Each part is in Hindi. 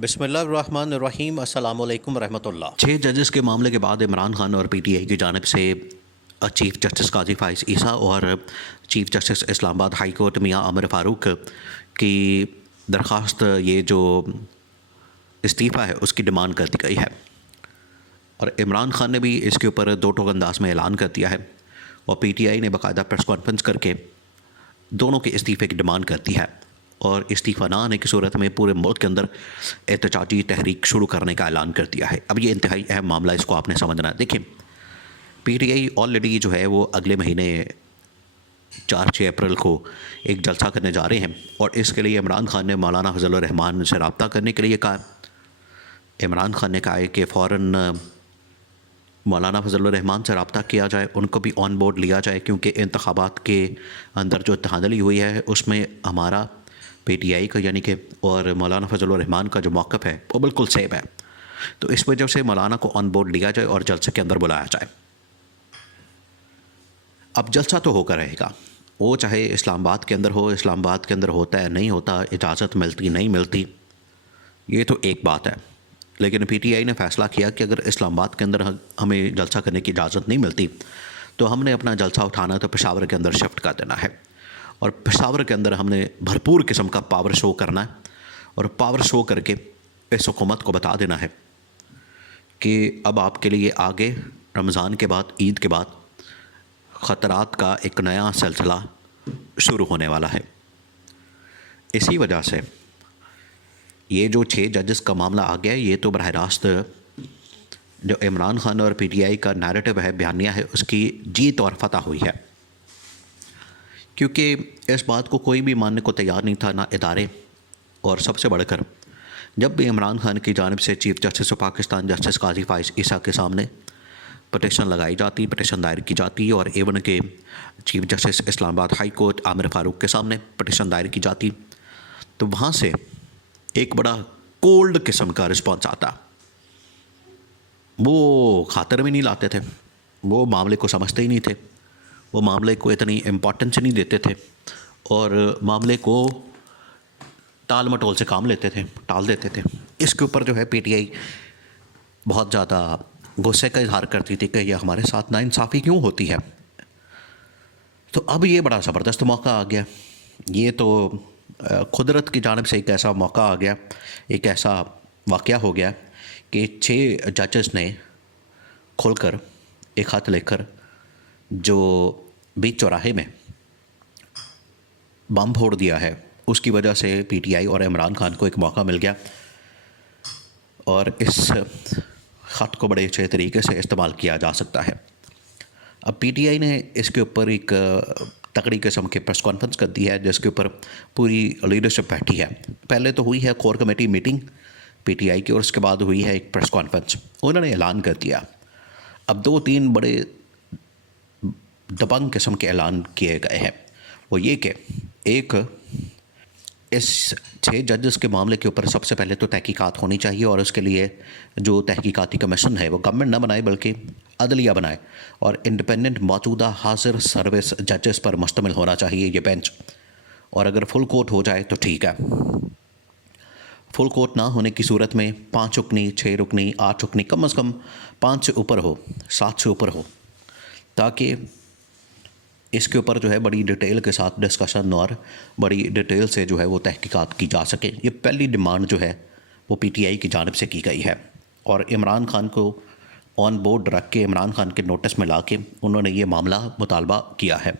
बिस्मिल्लाहिर्रहमानिर्रहीम अस्सलामु अलैकुम रहमतुल्लाह। 6 जजेस के मामले के बाद इमरान खान और पीटीआई की जानिब से चीफ जस्टिस काजी फाइज ईसा और chief justice Islamabad high court Mian Aamer Farooq की दरख्वास्त ये जो इस्तीफ़ा है उसकी डिमांड कर दी गई है। और इमरान खान ने भी इसके ऊपर दो टोक अंदाज में ऐलान कर दिया है और पीटीआई ने बाकायदा प्रेस कॉन्फ्रेंस करके दोनों के इस्तीफ़े की डिमांड कर दी है और इस्तीफ़ा ना आने की सूरत में पूरे मुल्क के अंदर एहतजाजी तहरीक शुरू करने का ऐलान कर दिया है। अब ये इंतहाई अहम मामला, इसको आपने समझना है। देखिए, पीटीआई ऑलरेडी जो है वो अगले महीने 4-6 अप्रैल को एक जलसा करने जा रहे हैं और इसके लिए इमरान खान ने मौलाना फजल रहमान से रब्ता करने के लिए कहा। इमरान खान ने कहा है कि फ़ौरन मौलाना फजल रहमान से रब्ता किया जाए, उनको भी ऑन बोर्ड लिया जाए, क्योंकि इंतखाबात के अंदर जो धांधली हुई है उसमें हमारा पीटीआई का यानी कि और मौलाना फजल रहमान का जो मौक़िफ़ है वो बिल्कुल सेम है। तो इस वजह से मौलाना को ऑन बोर्ड लिया जाए और जलसे के अंदर बुलाया जाए। अब जलसा तो होकर रहेगा, वो चाहे इस्लामाबाद के अंदर हो, इस्लामाबाद के अंदर होता है नहीं होता, इजाज़त मिलती नहीं मिलती, ये तो एक बात है। लेकिन पीटीआई ने फ़ैसला किया कि अगर इस्लामाबाद के अंदर हमें जलसा करने की इजाज़त नहीं मिलती तो हमने अपना जलसा उठाना तो पेशावर के अंदर शिफ्ट कर देना है और पेशावर के अंदर हमने भरपूर किस्म का पावर शो करना है और पावर शो करके इस हुकूमत को बता देना है कि अब आपके लिए आगे रमज़ान के बाद, ईद के बाद ख़तरात का एक नया सिलसिला शुरू होने वाला है। इसी वजह से ये जो 6 जजेस का मामला आ गया है, ये तो बरह रास्त जो इमरान खान और पीटीआई का नैरेटिव है, बयानिया है, उसकी जीत और फतह हुई है। क्योंकि इस बात को कोई भी मानने को तैयार नहीं था, ना इदारे, और सबसे बढ़कर जब भी इमरान खान की जानिब से chief justice of Pakistan justice Qazi Faez Isa के सामने पटिशन लगाई जाती, पटिशन दायर की जाती और एवन के chief justice Islamabad high court Aamir Farooq के सामने पटिशन दायर की जाती, तो वहाँ से एक बड़ा कोल्ड किस्म का रिस्पॉन्स आता। वो खातर में नहीं लाते थे, वो मामले को समझते ही नहीं थे, वो मामले को इतनी इम्पोर्टेंस नहीं देते थे और मामले को टाल मटोल से काम लेते थे, टाल देते थे। इसके ऊपर जो है पीटीआई बहुत ज़्यादा गुस्से का इजहार करती थी कि यह हमारे साथ नाइंसाफ़ी क्यों होती है। तो अब ये बड़ा ज़बरदस्त मौका आ गया, ये तो कुदरत की जानिब से एक ऐसा मौका आ गया, एक ऐसा वाक़या हो गया कि 6 जजेस ने खुलकर एक ख़त लेकर जो बीच चौराहे में बम फोड़ दिया है, उसकी वजह से पीटीआई और इमरान खान को एक मौका मिल गया और इस ख़त को बड़े अच्छे तरीके से इस्तेमाल किया जा सकता है। अब पीटीआई ने इसके ऊपर एक तगड़ी किस्म की प्रेस कॉन्फ्रेंस कर दी है जिसके ऊपर पूरी लीडरशिप बैठी है। पहले तो हुई है कोर कमेटी मीटिंग पीटीआई की और उसके बाद हुई है एक प्रेस कॉन्फ्रेंस। उन्होंने ऐलान कर दिया। अब 2-3 बड़े दबंग किस्म के ऐलान किए गए हैं। वो ये कि एक, इस 6 जजेस के मामले के ऊपर सबसे पहले तो तहकीकात होनी चाहिए और उसके लिए जो तहकीकाती कमीशन है वो गवर्नमेंट ना बनाए बल्कि अदलिया बनाए और इंडिपेंडेंट मौजूदा हाजिर सर्विस जजेस पर मुश्तमिल होना चाहिए ये बेंच। और अगर फुल कोर्ट हो जाए तो ठीक है। फुल कोर्ट ना होने की सूरत में 5 रुकनी, 6 रुकनी, 8 रुकनी, कम अज़ कम 5 से ऊपर हो, 7 से ऊपर हो, ताकि इसके ऊपर जो है बड़ी डिटेल के साथ डिस्कशन और बड़ी डिटेल से जो है वो तहकीकात की जा सके। ये पहली डिमांड जो है वो पीटीआई की जानिब से की गई है और इमरान खान को ऑन बोर्ड रख के, इमरान खान के नोटिस में ला के उन्होंने ये मामला मुतालबा किया है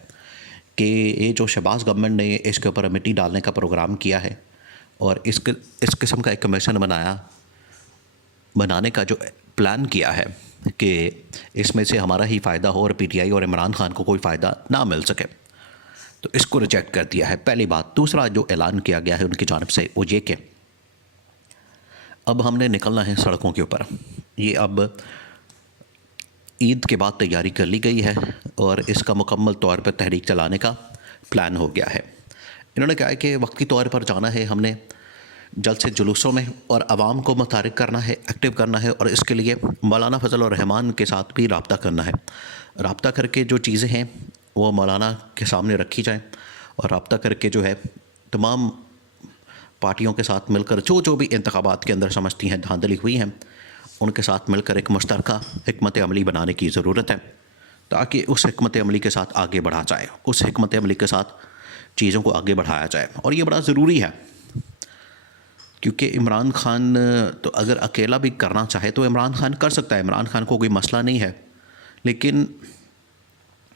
कि ये जो शहबाज गवर्नमेंट ने इसके ऊपर मिट्टी डालने का प्रोग्राम किया है और इस किस्म का एक कमीशन बनाने का जो प्लान किया है कि इसमें से हमारा ही फ़ायदा हो और पीटीआई और इमरान खान को कोई फ़ायदा ना मिल सके, तो इसको रिजेक्ट कर दिया है, पहली बात। दूसरा जो ऐलान किया गया है उनकी जानिब से वो ये कि अब हमने निकलना है सड़कों के ऊपर। ये अब ईद के बाद तैयारी कर ली गई है और इसका मुकम्मल तौर पर तहरीक चलाने का प्लान हो गया है। इन्होंने कहा है कि वक्ती तौर पर जाना है हमने जल्द से जुलूसों में और आवाम को मुतारिक करना है, एक्टिव करना है और इसके लिए मौलाना फजल और रहमान के साथ भी रब्ता करना है। रब्ता करके जो चीज़ें हैं वो मौलाना के सामने रखी जाएँ और रब्ता करके जो है तमाम पार्टियों के साथ मिलकर जो जो भी इंतखाबात के अंदर समझती हैं धांधली हुई हैं, उनके साथ मिलकर एक मुश्तरका हिकमत अमली बनाने की ज़रूरत है, ताकि उस हिकमत अमली के साथ आगे बढ़ा जाए, उस हिकमत अमली के साथ चीज़ों को आगे बढ़ाया जाए। और ये बड़ा ज़रूरी है, क्योंकि इमरान खान तो अगर अकेला भी करना चाहे तो इमरान खान कर सकता है, इमरान खान को कोई मसला नहीं है। लेकिन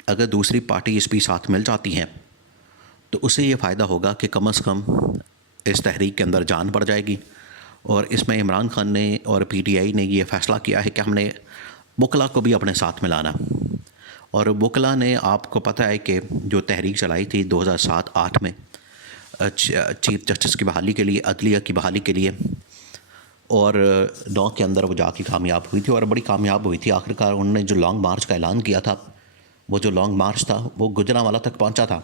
अगर दूसरी पार्टी इस भी साथ मिल जाती हैं तो उससे ये फ़ायदा होगा कि कम से कम इस तहरीक के अंदर जान बढ़ जाएगी। और इसमें इमरान खान ने और PTI ने ये फ़ैसला किया है कि हमने वकला को भी अपने साथ मिलाना। और वकला ने, आपको पता है कि जो तहरीक चलाई थी 2007-8 में चीफ जस्टिस की बहाली के लिए, अदलिया की बहाली के लिए, और 9 के अंदर वो जाके कामयाब हुई थी और बड़ी कामयाब हुई थी। आखिरकार उन्होंने जो लॉन्ग मार्च का ऐलान किया था, वो जो लॉन्ग मार्च था वो गुजरांवाला तक पहुंचा था,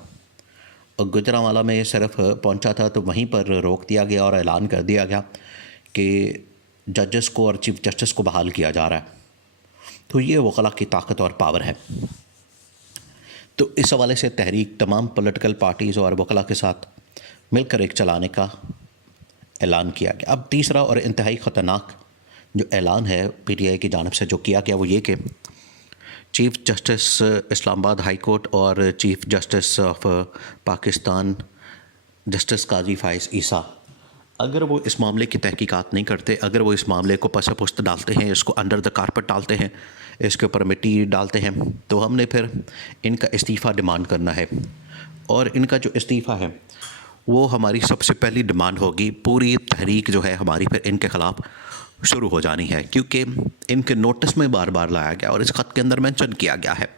और गुजरांवाला में सिर्फ पहुंचा था तो वहीं पर रोक दिया गया और ऐलान कर दिया गया कि जजेस को और चीफ जस्टिस को बहाल किया जा रहा है। तो ये वकला की ताकत और पावर है। तो इस हवाले से तहरीक तमाम पॉलिटिकल पार्टीज़ और वकला के साथ मिलकर एक चलाने का ऐलान किया गया। अब तीसरा और इंतहाई ख़तरनाक जो ऐलान है PTI की जानिब से जो किया गया, वो ये कि chief justice Islamabad high court और chief justice of Pakistan justice Qazi Faez Isa, अगर वो इस मामले की तहकीकात नहीं करते, अगर वो इस मामले को पस पुस्त डालते हैं, इसको अंडर द कारपेट डालते हैं, इसके ऊपर मिट्टी डालते हैं, तो हमने फिर इनका इस्तीफ़ा डिमांड करना है। और इनका जो इस्तीफ़ा है वो हमारी सबसे पहली डिमांड होगी। पूरी तहरीक जो है हमारी फिर इनके ख़िलाफ़ शुरू हो जानी है, क्योंकि इनके नोटिस में बार बार लाया गया और इस ख़त के अंदर मेंशन किया गया है।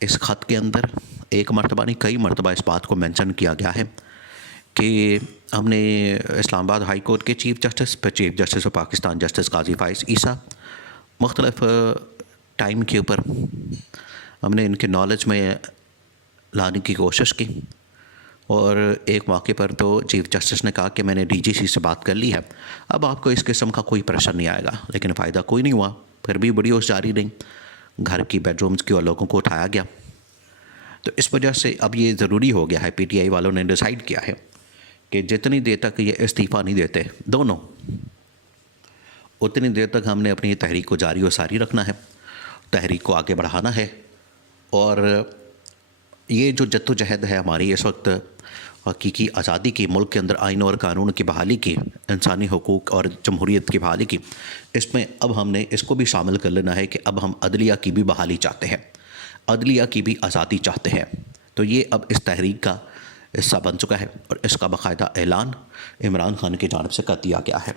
इस ख़त के अंदर एक मरतबा नहीं, कई मरतबा इस बात को मेंशन किया गया है कि हमने इस्लामाबाद हाई कोर्ट के चीफ़ जस्टिस, फिर chief justice of Pakistan justice Qazi Faez Isa, मुख्तलिफ़ टाइम के ऊपर हमने इनके नॉलेज में लाने की कोशिश की। और एक मौके पर तो चीफ़ जस्टिस ने कहा कि मैंने DGC से बात कर ली है, अब आपको इस किस्म का कोई प्रेशर नहीं आएगा। लेकिन फ़ायदा कोई नहीं हुआ, फिर भी वीडियोस जारी रही, घर की बेडरूम्स की और लोगों को उठाया गया। तो इस वजह से अब ये ज़रूरी हो गया है, PTI वालों ने डिसाइड किया है कि जितनी देर तक ये इस्तीफ़ा नहीं देते दोनों, उतनी देर तक हमने अपनी तहरीक को जारी और सारी रखना है, तहरीक को आगे बढ़ाना है। और ये जो जद्दोजहद है हमारी इस वक्त हकीकी आज़ादी की, मुल्क के अंदर आइन और कानून की बहाली की, इंसानी हुकूक और जमहूरियत की बहाली की, इसमें अब हमने इसको भी शामिल कर लेना है कि अब हम अदलिया की भी बहाली चाहते हैं, अदलिया की भी आज़ादी चाहते हैं। तो ये अब इस तहरीक का हिस्सा बन चुका है और इसका बाकायदा ऐलान इमरान खान की जानिब से कर दिया गया है।